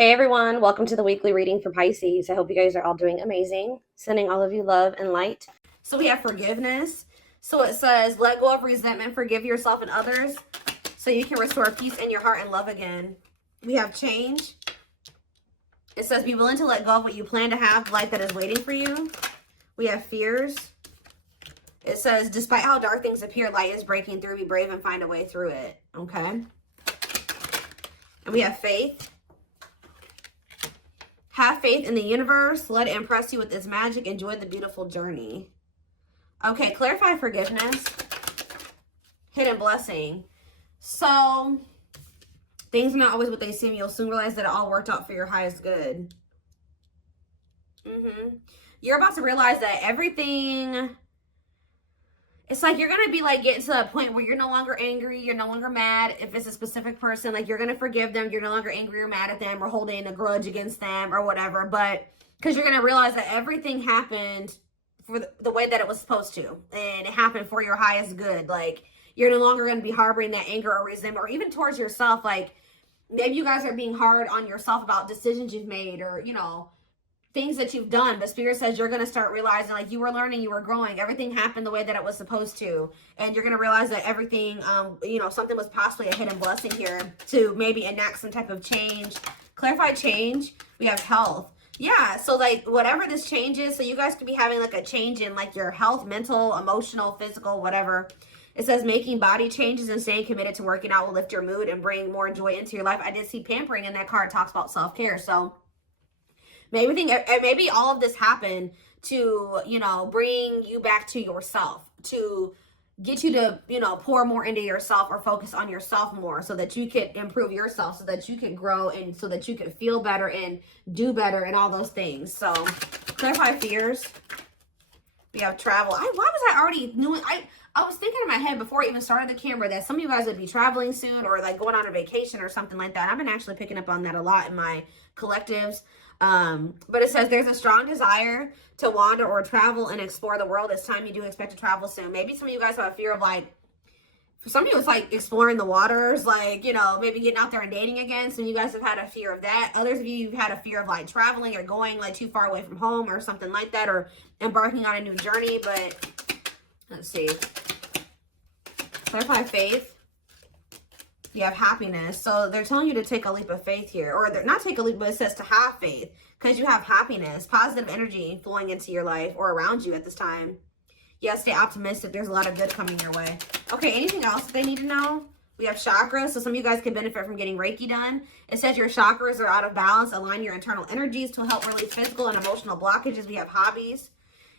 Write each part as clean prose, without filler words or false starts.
Hey everyone, welcome to the weekly reading for Pisces. I hope you guys are all doing amazing. Sending all of you love and light. So we have forgiveness. So it says, let go of resentment, forgive yourself and others so you can restore peace in your heart and love again. We have change. It says, be willing to let go of what you plan to have, life that is waiting for you. We have fears. It says, despite how dark things appear, light is breaking through. Be brave and find a way through it. Okay. And we have faith. Have faith in the universe. Let it impress you with its magic. Enjoy the beautiful journey. Okay, clarify forgiveness. Hidden blessing. So, things are not always what they seem. You'll soon realize that it all worked out for your highest good. You're about to realize that everything... It's like you're going to be like getting to a point where you're no longer angry. You're no longer mad. If it's a specific person, like you're going to forgive them. You're no longer angry or mad at them or holding a grudge against them or whatever. But because you're going to realize that everything happened for the way that it was supposed to. And it happened for your highest good. Like you're no longer going to be harboring that anger or resentment or even towards yourself. Like maybe you guys are being hard on yourself about decisions you've made or, you know, things that you've done, but Spirit says you're going to start realizing like you were learning, you were growing, everything happened the way that it was supposed to, and you're going to realize that everything you know, something was possibly a hidden blessing here to maybe enact some type of change. Clarify change. We have health. Yeah, so like whatever this change is, so you guys could be having like a change in like your health, mental, emotional, physical, whatever. It says making body changes and staying committed to working out will lift your mood and bring more joy into your life. I did see pampering in that card. It talks about self-care. So maybe all of this happened to, you know, bring you back to yourself, to get you to, you know, pour more into yourself or focus on yourself more so that you can improve yourself, so that you can grow and so that you can feel better and do better and all those things. So clarify fears. We have travel. Why was I already doing? I was thinking in my head before I even started the camera that some of you guys would be traveling soon or like going on a vacation or something like that. I've been actually picking up on that a lot in my collectives. But it says there's a strong desire to wander or travel and explore the world. It's time you do expect to travel soon. Maybe some of you guys have a fear of like, for some of you it's like exploring the waters, like, you know, maybe getting out there and dating again. Some of you guys have had a fear of that. Others of you have had a fear of like traveling or going like too far away from home or something like that, or embarking on a new journey. But let's see. Clarify faith. You have happiness. So they're telling you to take a leap of faith here, or they're not take a leap, but it says to have faith because you have happiness, positive energy flowing into your life or around you at this time. Yeah, stay optimistic. There's a lot of good coming your way. Okay, anything else that they need to know? We have chakras. So some of you guys can benefit from getting Reiki done. It says your chakras are out of balance. Align your internal energies to help release physical and emotional blockages. We have hobbies.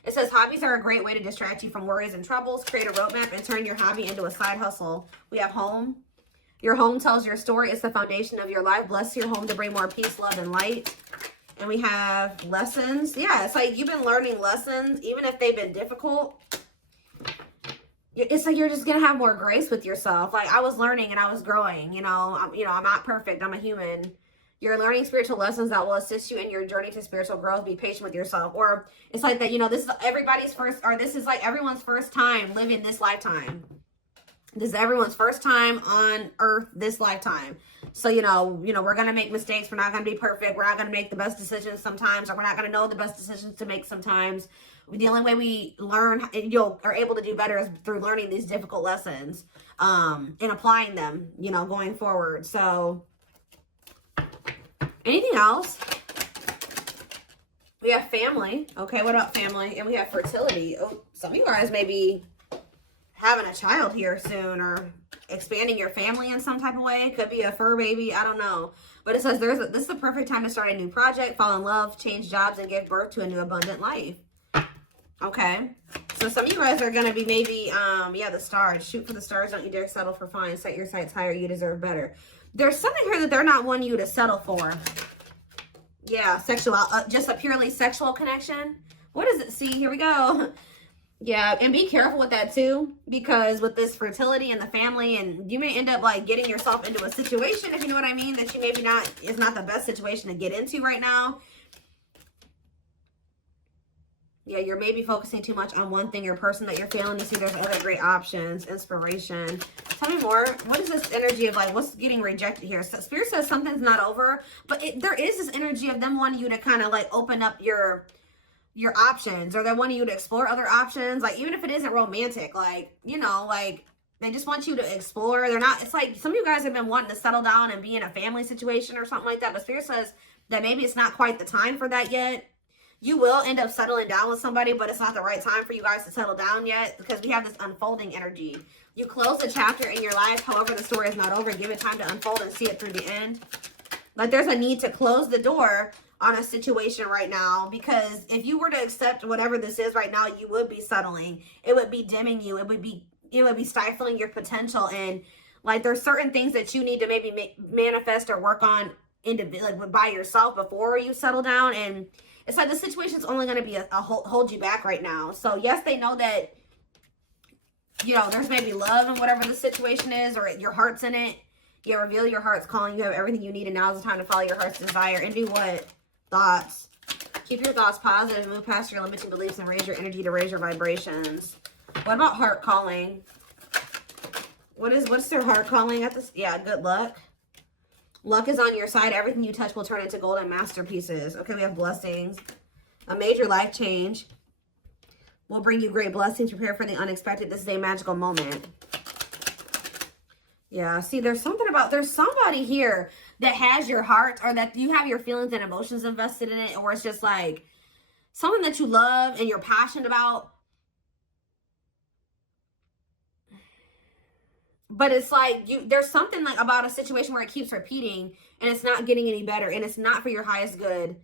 It says hobbies are a great way to distract you from worries and troubles. Create a roadmap and turn your hobby into a side hustle. We have home. Your home tells your story. It's the foundation of your life. Bless your home to bring more peace, love, and light. And we have lessons. Yeah, it's like you've been learning lessons, even if they've been difficult. It's like you're just going to have more grace with yourself. Like I was learning and I was growing. You know, I'm not perfect. I'm a human. You're learning spiritual lessons that will assist you in your journey to spiritual growth. Be patient with yourself. Or it's like that, you know, this is everybody's first, or this is like everyone's first time living this lifetime. This is everyone's first time on earth this lifetime. So, you know, we're going to make mistakes. We're not going to be perfect. We're not going to make the best decisions sometimes, or we're not going to know the best decisions to make sometimes. The only way we learn and are able to do better is through learning these difficult lessons and applying them, you know, going forward. So anything else? We have family. Okay, what about family? And we have fertility. Oh, some of you guys may be having a child here soon or expanding your family in some type of way. It could be a fur baby. I don't know. But it says this is the perfect time to start a new project, fall in love, change jobs, and give birth to a new abundant life. Okay. So some of you guys are going to be maybe, yeah, the stars. Shoot for the stars. Don't you dare settle for fine. Set your sights higher. You deserve better. There's something here that they're not wanting you to settle for. Yeah, sexual, just a purely sexual connection. What does it see? Here we go. Yeah, and be careful with that too, because with this fertility and the family, and you may end up like getting yourself into a situation, if you know what I mean, that you maybe is not the best situation to get into right now. Yeah, you're maybe focusing too much on one thing or person that you're failing to see there's other great options. Inspiration. Tell me more. What is this energy of like, what's getting rejected here? So Spirit says something's not over, but there is this energy of them wanting you to kind of like open up your options, or they're wanting you to explore other options. Like, even if it isn't romantic, like, you know, like, they just want you to explore. They're not, it's like some of you guys have been wanting to settle down and be in a family situation or something like that, but Spirit says that maybe it's not quite the time for that yet. You will end up settling down with somebody, but it's not the right time for you guys to settle down yet, because we have this unfolding energy. You close a chapter in your life. However, the story is not over. Give it time to unfold and see it through the end. Like, there's a need to close the door on a situation right now, because if you were to accept whatever this is right now, you would be settling. It would be dimming you. It would be stifling your potential. And like, there's certain things that you need to maybe manifest or work on like by yourself before you settle down. And it's like the situation's only going to be a hold you back right now. So yes, they know that, you know, there's maybe love in whatever the situation is, or your heart's in it. Yeah, reveal your heart's calling. You have everything you need, and now's the time to follow your heart's desire. And do what? Thoughts. Keep your thoughts positive, move past your limiting beliefs, and raise your energy to raise your vibrations. What about heart calling? What's their heart calling at this? Yeah, good luck. Luck is on your side. Everything you touch will turn into golden masterpieces. Okay, we have blessings. A major life change will bring you great blessings. Prepare for the unexpected. This is a magical moment. Yeah, see, there's somebody here that has your heart, or that you have your feelings and emotions invested in it, or it's just like something that you love and you're passionate about. But it's like there's something like about a situation where it keeps repeating and it's not getting any better, and it's not for your highest good.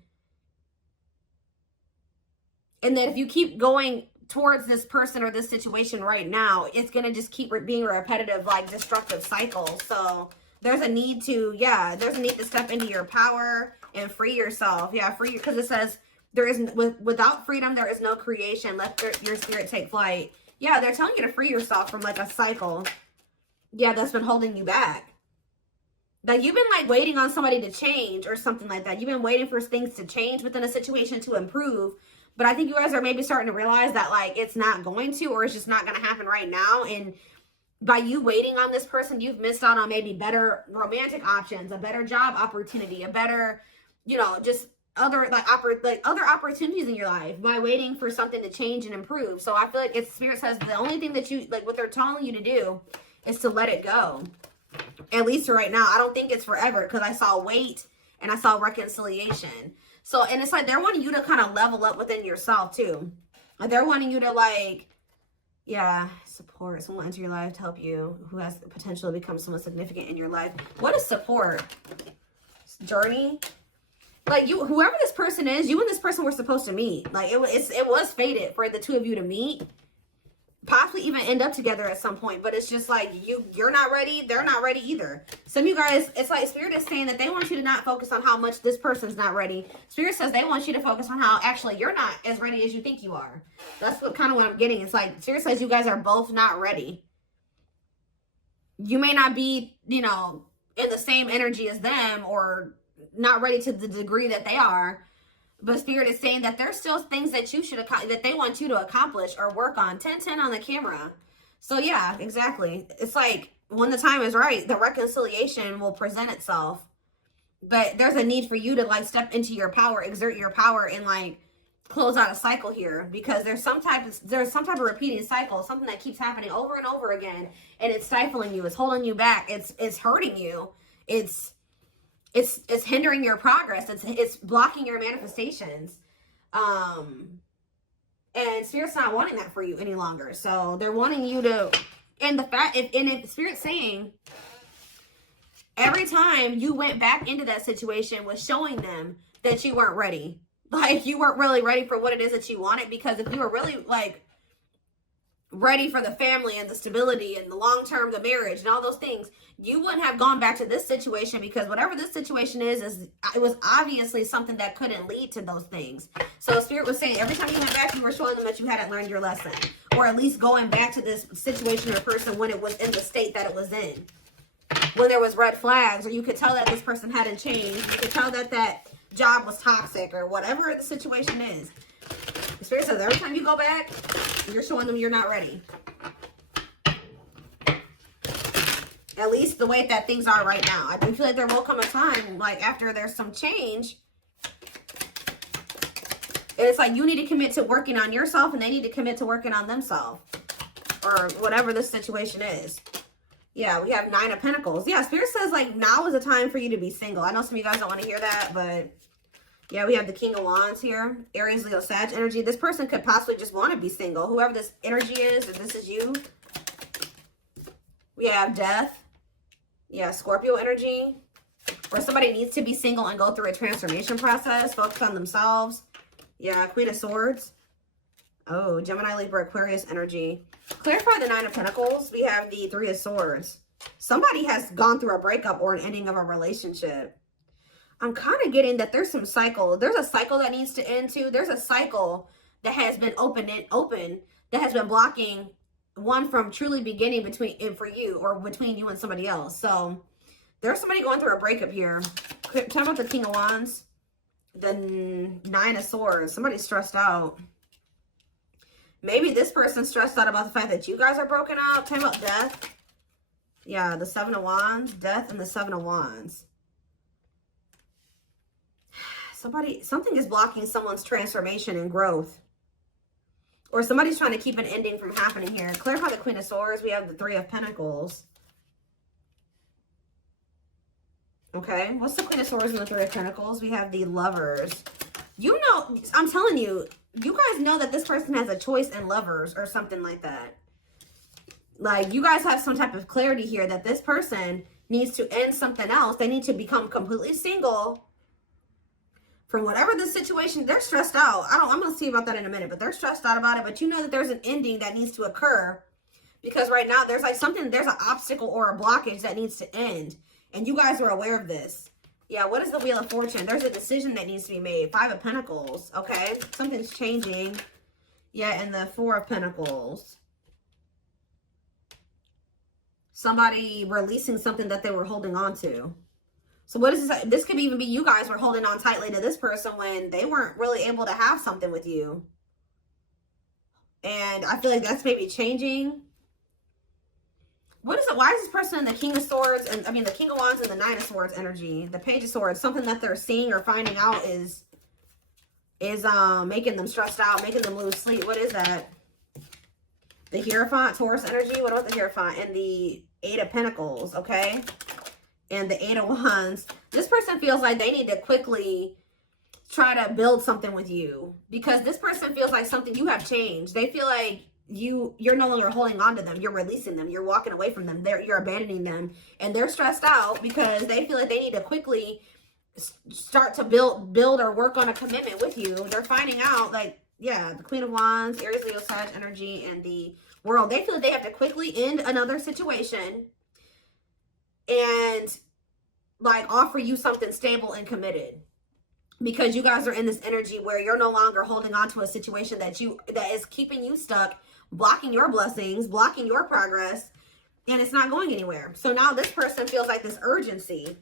And that if you keep going towards this person or this situation right now, it's going to just keep being a repetitive, like, destructive cycle. So there's a need to, step into your power and free yourself. Yeah, free, because it says without freedom, there is no creation. Let your spirit take flight. Yeah, they're telling you to free yourself from like a cycle. Yeah, that's been holding you back. Like, you've been like waiting on somebody to change or something like that. You've been waiting for things to change within a situation to improve. But I think you guys are maybe starting to realize that like it's not going to, or it's just not going to happen right now. And by you waiting on this person, you've missed out on maybe better romantic options, a better job opportunity, a better, you know, just other other opportunities in your life by waiting for something to change and improve. So I feel like it's Spirit says the only thing that you like, what they're telling you to do is to let it go. At least right now. I don't think it's forever, because I saw wait and I saw reconciliation. So, and it's like they're wanting you to kind of level up within yourself too. Like, they're wanting you to like, yeah, support someone into your life to help you who has the potential to become someone significant in your life. What is support? Journey? Like, whoever this person is, you and this person were supposed to meet. Like, it was fated for the two of you to meet. Possibly even end up together at some point, but it's just like you're not ready, they're not ready either. Some of you guys, it's like Spirit is saying that they want you to not focus on how much this person's not ready. Spirit says they want you to focus on how actually you're not as ready as you think you are. That's what I'm getting. It's like Spirit says you guys are both not ready. You may not be, you know, in the same energy as them, or not ready to the degree that they are. But Spirit is saying that there's still things that you should that they want you to accomplish or work on. 10-10 on the camera. So yeah, exactly. It's like when the time is right, the reconciliation will present itself. But there's a need for you to like step into your power, exert your power, and like close out a cycle here, because there's some type of repeating cycle, something that keeps happening over and over again, and it's stifling you, it's holding you back, it's hurting you, it's hindering your progress. It's blocking your manifestations. And Spirit's not wanting that for you any longer. So they're wanting you to, and if Spirit's saying every time you went back into that situation was showing them that you weren't ready. Like, you weren't really ready for what it is that you wanted, because if you were really like ready for the family and the stability and the long-term, the marriage and all those things, you wouldn't have gone back to this situation, because whatever this situation is it was obviously something that couldn't lead to those things. So Spirit was saying every time you went back, you were showing them that you hadn't learned your lesson, or at least going back to this situation or person when it was in the state that it was in, when there was red flags, or you could tell that this person hadn't changed, you could tell that that job was toxic, or whatever the situation is. Spirit says every time you go back, you're showing them you're not ready. At least the way that things are right now. I do feel like there will come a time, like after there's some change, and it's like you need to commit to working on yourself and they need to commit to working on themselves. Or whatever this situation is. Yeah, we have 9 of Pentacles. Yeah, Spirit says like now is the time for you to be single. I know some of you guys don't want to hear that, but yeah, we have the King of Wands here. Aries, Leo, Sag energy. This person could possibly just want to be single. Whoever this energy is, if this is you. We have Death. Yeah, Scorpio energy. Or somebody needs to be single and go through a transformation process. Focus on themselves. Yeah, Queen of Swords. Oh, Gemini, Libra, Aquarius energy. Clarify the 9 of Pentacles. We have the 3 of Swords. Somebody has gone through a breakup or an ending of a relationship. I'm kind of getting that there's some cycle. There's a cycle that needs to end too. There's a cycle that has been open that has been blocking one from truly beginning for you or between you and somebody else. So there's somebody going through a breakup here. Talk about the King of Wands, the 9 of Swords. Somebody's stressed out. Maybe this person's stressed out about the fact that you guys are broken up. Talk about Death. Yeah, the 7 of Wands, Death, and the 7 of Wands. Something is blocking someone's transformation and growth. Or somebody's trying to keep an ending from happening here. Clarify the Queen of Swords. We have the 3 of Pentacles. Okay, what's the Queen of Swords and the 3 of Pentacles? We have the Lovers. You know, I'm telling you, you guys know that this person has a choice in Lovers or something like that. Like, you guys have some type of clarity here that this person needs to end something else. They need to become completely single from whatever the situation. They're stressed out. I'm going to see about that in a minute, but they're stressed out about it. But you know that there's an ending that needs to occur because right now there's like there's an obstacle or a blockage that needs to end. And you guys are aware of this. Yeah, what is the Wheel of Fortune? There's a decision that needs to be made. 5 of Pentacles, okay? Something's changing. Yeah, and the 4 of Pentacles. Somebody releasing something that they were holding on to. So what is this? This could even be you guys were holding on tightly to this person when they weren't really able to have something with you. And I feel like that's maybe changing. What is it? Why is this person in the King of Swords and the King of Wands and the 9 of Swords energy? The Page of Swords, something that they're seeing or finding out is making them stressed out, making them lose sleep. What is that? The Hierophant, Taurus energy. What about the Hierophant? And the 8 of Pentacles, okay? And the 8 of Wands. This person feels like they need to quickly try to build something with you because this person feels like you have changed. They feel like you're no longer holding on to them. You're releasing them. You're walking away from them. You're abandoning them. And they're stressed out because they feel like they need to quickly start to build or work on a commitment with you. They're finding out, like, yeah, the Queen of Wands, Aries, Leo, Sag energy, and the World. They feel like they have to quickly end another situation and like offer you something stable and committed. Because you guys are in this energy where you're no longer holding on to a situation that is keeping you stuck, blocking your blessings, blocking your progress, and it's not going anywhere. So now this person feels like this urgency.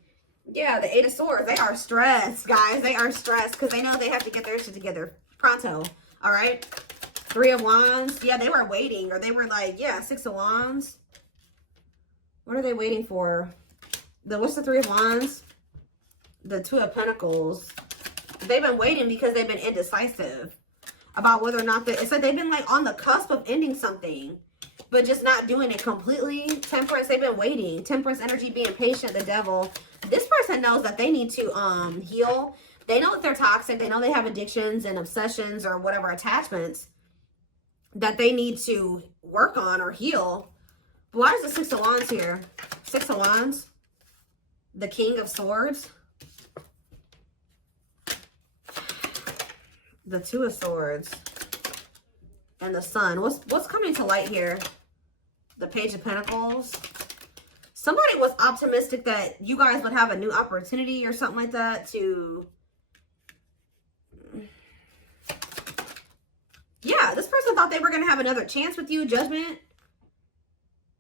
Yeah, the 8 of Swords. They are stressed, guys. They are stressed because they know they have to get their shit together pronto. All right. 3 of Wands. Yeah, they were waiting, or they were like, yeah, 6 of Wands. What are they waiting for? What's the 3 of Wands? The 2 of Pentacles. They've been waiting because they've been indecisive about whether or not it's like they've been like on the cusp of ending something, but just not doing it completely. Temperance, they've been waiting. Temperance energy, being patient, the Devil. This person knows that they need to heal. They know that they're toxic. They know they have addictions and obsessions or whatever attachments that they need to work on or heal. But why is the 6 of Wands here? 6 of Wands. The King of Swords. The 2 of Swords. And the Sun. What's coming to light here? The Page of Pentacles. Somebody was optimistic that you guys would have a new opportunity or something like that to... Yeah, this person thought they were going to have another chance with you, Judgment.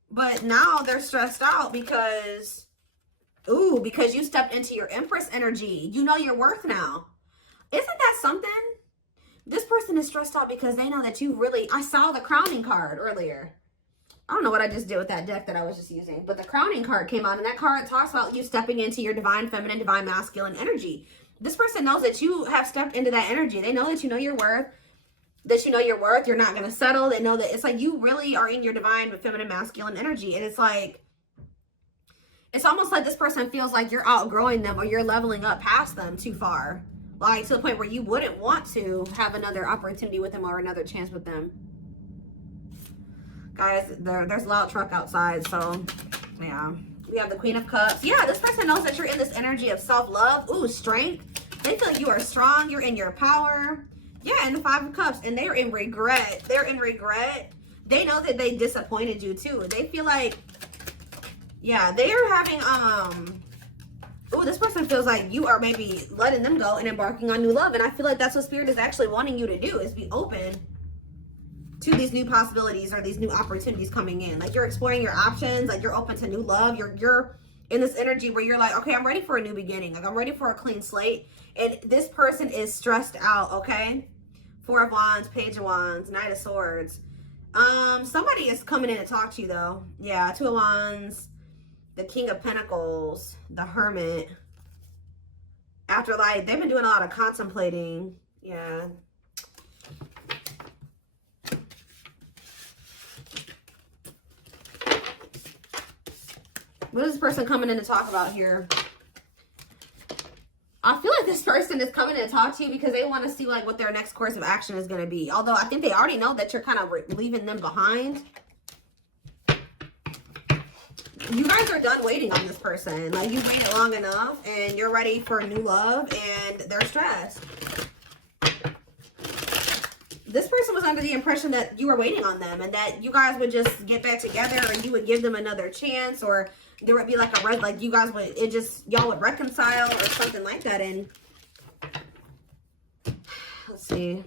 But now they're stressed out because... Ooh, because you stepped into your Empress energy. You know your worth now. Isn't that something? This person is stressed out because they know that you really, I saw the crowning card earlier. I don't know what I just did with that deck that I was just using, but the crowning card came out, and that card talks about you stepping into your divine feminine, divine masculine energy. This person knows that you have stepped into that energy. They know that you know your worth, you're not going to settle. They know that it's like you really are in your divine feminine, masculine energy. And it's like, it's almost like this person feels like you're outgrowing them or you're leveling up past them too far. Like to the point where you wouldn't want to have another opportunity with them or another chance with them. Guys, there's a loud truck outside, so yeah. We have the Queen of Cups. Yeah, this person knows that you're in this energy of self-love. Ooh, strength. They feel like you are strong. You're in your power. Yeah, and the Five of Cups. And they're in regret. They're in regret. They know that they disappointed you too. They feel like, yeah, they are having, ooh, this person feels like you are maybe letting them go and embarking on new love. And I feel like that's what Spirit is actually wanting you to do, is be open to these new possibilities or these new opportunities coming in. Like you're exploring your options, like you're open to new love. You're in this energy where you're like, okay, I'm ready for a new beginning. Like I'm ready for a clean slate. And this person is stressed out, okay? Four of Wands, Page of Wands, Knight of Swords. Somebody is coming in to talk to you though. Yeah, Two of Wands, the King of Pentacles, the Hermit. After like, they've been doing a lot of contemplating. Yeah. What is this person coming in to talk about here? I feel like this person is coming in to talk to you because they want to see like what their next course of action is going to be. Although I think they already know that you're kind of leaving them behind. You guys are done waiting on this person. Like you waited long enough and you're ready for new love and they're stressed. This person was under the impression that you were waiting on them and that you guys would just get back together or you would give them another chance, or there would be like a like you guys would, y'all would reconcile or something like that. And let's see,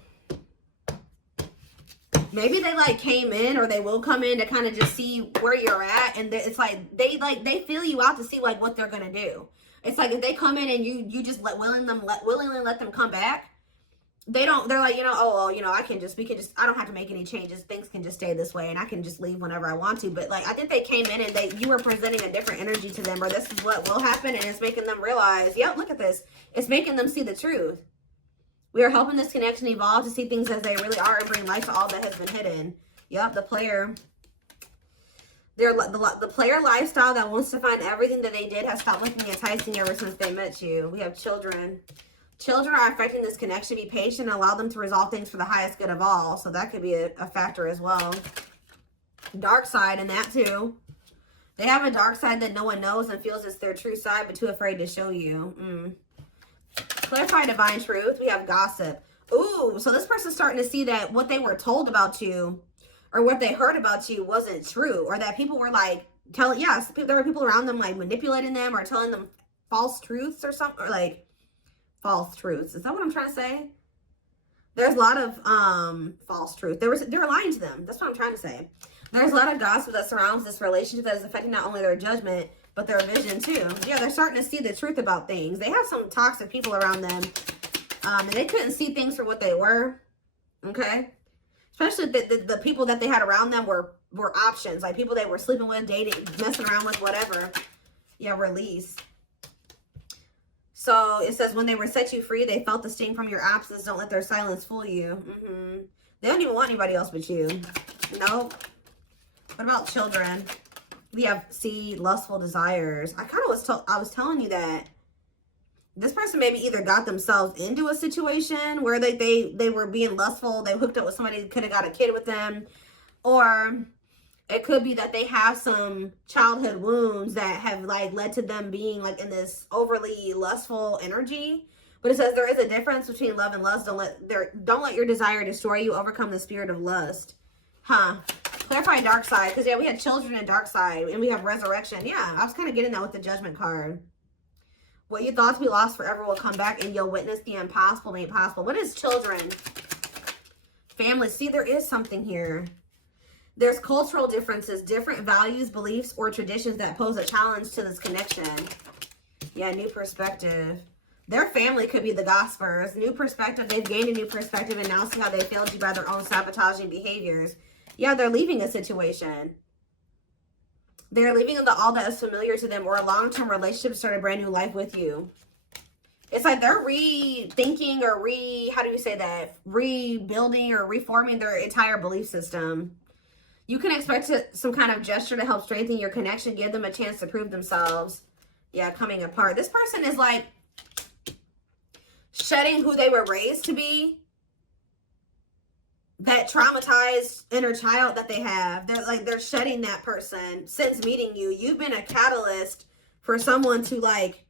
maybe they like came in, or they will come in to kind of just see where you're at. And it's like they feel you out to see like what they're gonna do. It's like if they come in and you just willingly let them come back. They're like, you know, oh, well, you know, I don't have to make any changes. Things can just stay this way and I can just leave whenever I want to. But like, I think they came in and you were presenting a different energy to them, or this is what will happen. And it's making them realize, yep, look at this. It's making them see the truth. We are helping this connection evolve to see things as they really are and bring light to all that has been hidden. Yep, the player. The player lifestyle that wants to find everything that they did has stopped looking enticing ever since they met you. We have children. Children are affecting this connection. Be patient and allow them to resolve things for the highest good of all. So that could be a factor as well. Dark side in that too. They have a dark side that no one knows and feels it's their true side, but too afraid to show you. Clarify divine truth. We have gossip. Ooh, so this person's starting to see that what they were told about you or what they heard about you wasn't true, or that people were like telling, yes, there were people around them like manipulating them or telling them false truths or something, or like false truths. Is that what I'm trying to say? There's a lot of false truth. They were lying to them. That's what I'm trying to say. There's a lot of gossip that surrounds this relationship that is affecting not only their judgment, but their vision too. Yeah, they're starting to see the truth about things. They have some toxic people around them. And they couldn't see things for what they were. Okay? Especially the people that they had around them were options. Like people they were sleeping with, dating, messing around with, whatever. Yeah, release. So it says, when they were set you free, they felt the sting from your absence. Don't let their silence fool you. They don't even want anybody else but you. Nope. What about children? We have C, lustful desires. I kind of was telling you that this person maybe either got themselves into a situation where they were being lustful. They hooked up with somebody who could have got a kid with them. Or it could be that they have some childhood wounds that have like led to them being like in this overly lustful energy. But it says there is a difference between love and lust. Don't let your desire destroy you. Overcome the spirit of lust. Clarify dark side. Because yeah, we had children and dark side, and we have resurrection. Yeah, I was kind of getting that with the judgment card. What you thought to be lost forever will come back, and you'll witness the impossible made possible. What is children? Family. See, there is something here. There's cultural differences, different values, beliefs, or traditions that pose a challenge to this connection. Yeah, new perspective. Their family could be the gossipers. New perspective. They've gained a new perspective and now see how they failed you by their own sabotaging behaviors. Yeah, they're leaving a situation. They're leaving all that is familiar to them, or a long-term relationship to start a brand new life with you. It's like they're rethinking or how do you say that? Rebuilding or reforming their entire belief system. You can expect some kind of gesture to help strengthen your connection, give them a chance to prove themselves. Yeah, coming apart. This person is like shedding who they were raised to be. That traumatized inner child that they have. They're shedding that person since meeting you. You've been a catalyst for someone to like,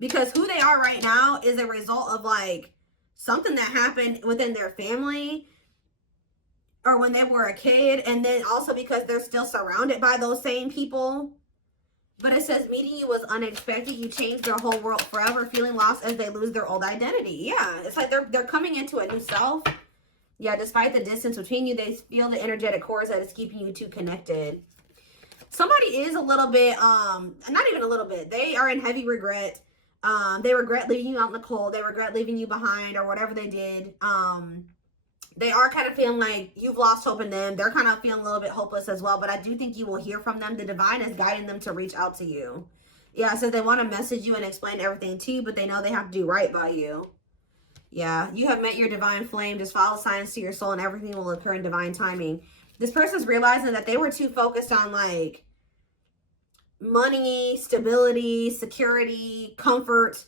because who they are right now is a result of like something that happened within their family or when they were a kid. And then also because they're still surrounded by those same people. But it says meeting you was unexpected. You changed their whole world forever, feeling lost as they lose their old identity. Yeah, it's like they're coming into a new self. Yeah, despite the distance between you, they feel the energetic cords that is keeping you two connected. Somebody is a little bit, not even a little bit. They are in heavy regret. They regret leaving you out in the cold. They regret leaving you behind or whatever they did. They are kind of feeling like you've lost hope in them. They're kind of feeling a little bit hopeless as well. But I do think you will hear from them. The divine is guiding them to reach out to you. Yeah, so they want to message you and explain everything to you, but they know they have to do right by you. Yeah, you have met your divine flame. Just follow signs to your soul and everything will occur in divine timing. This person's realizing that they were too focused on like money, stability, security, comfort,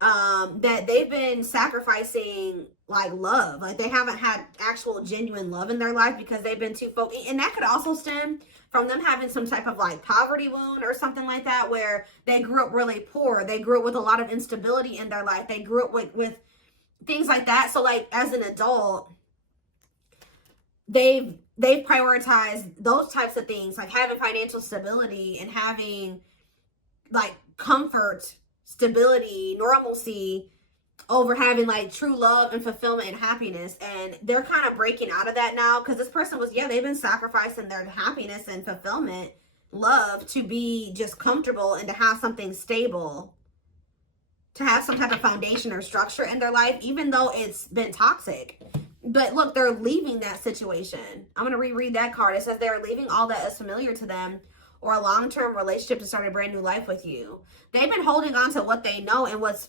that they've been sacrificing like love. Like they haven't had actual genuine love in their life because they've been too focused. And that could also stem from them having some type of like poverty wound or something like that, where they grew up really poor. They grew up with a lot of instability in their life. They grew up with things like that. So like as an adult, they've prioritized those types of things, like having financial stability and having like comfort, stability, normalcy over having like true love and fulfillment and happiness. And they're kind of breaking out of that now because this person was, yeah, they've been sacrificing their happiness and fulfillment, love, to be just comfortable and to have something stable, to have some type of foundation or structure in their life, even though it's been toxic. But look, they're leaving that situation. I'm going to reread that card. It says they're leaving all that is familiar to them or a long-term relationship to start a brand new life with you. They've been holding on to what they know and what's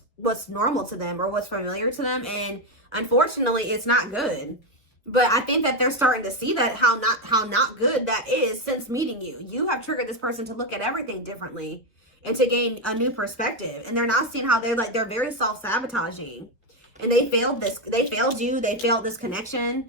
normal to them or what's familiar to them. And unfortunately, it's not good. But I think that they're starting to see that how not good that is since meeting you. You have triggered this person to look at everything differently and to gain a new perspective. And they're not seeing how they're very self-sabotaging. And they failed you. They failed this connection.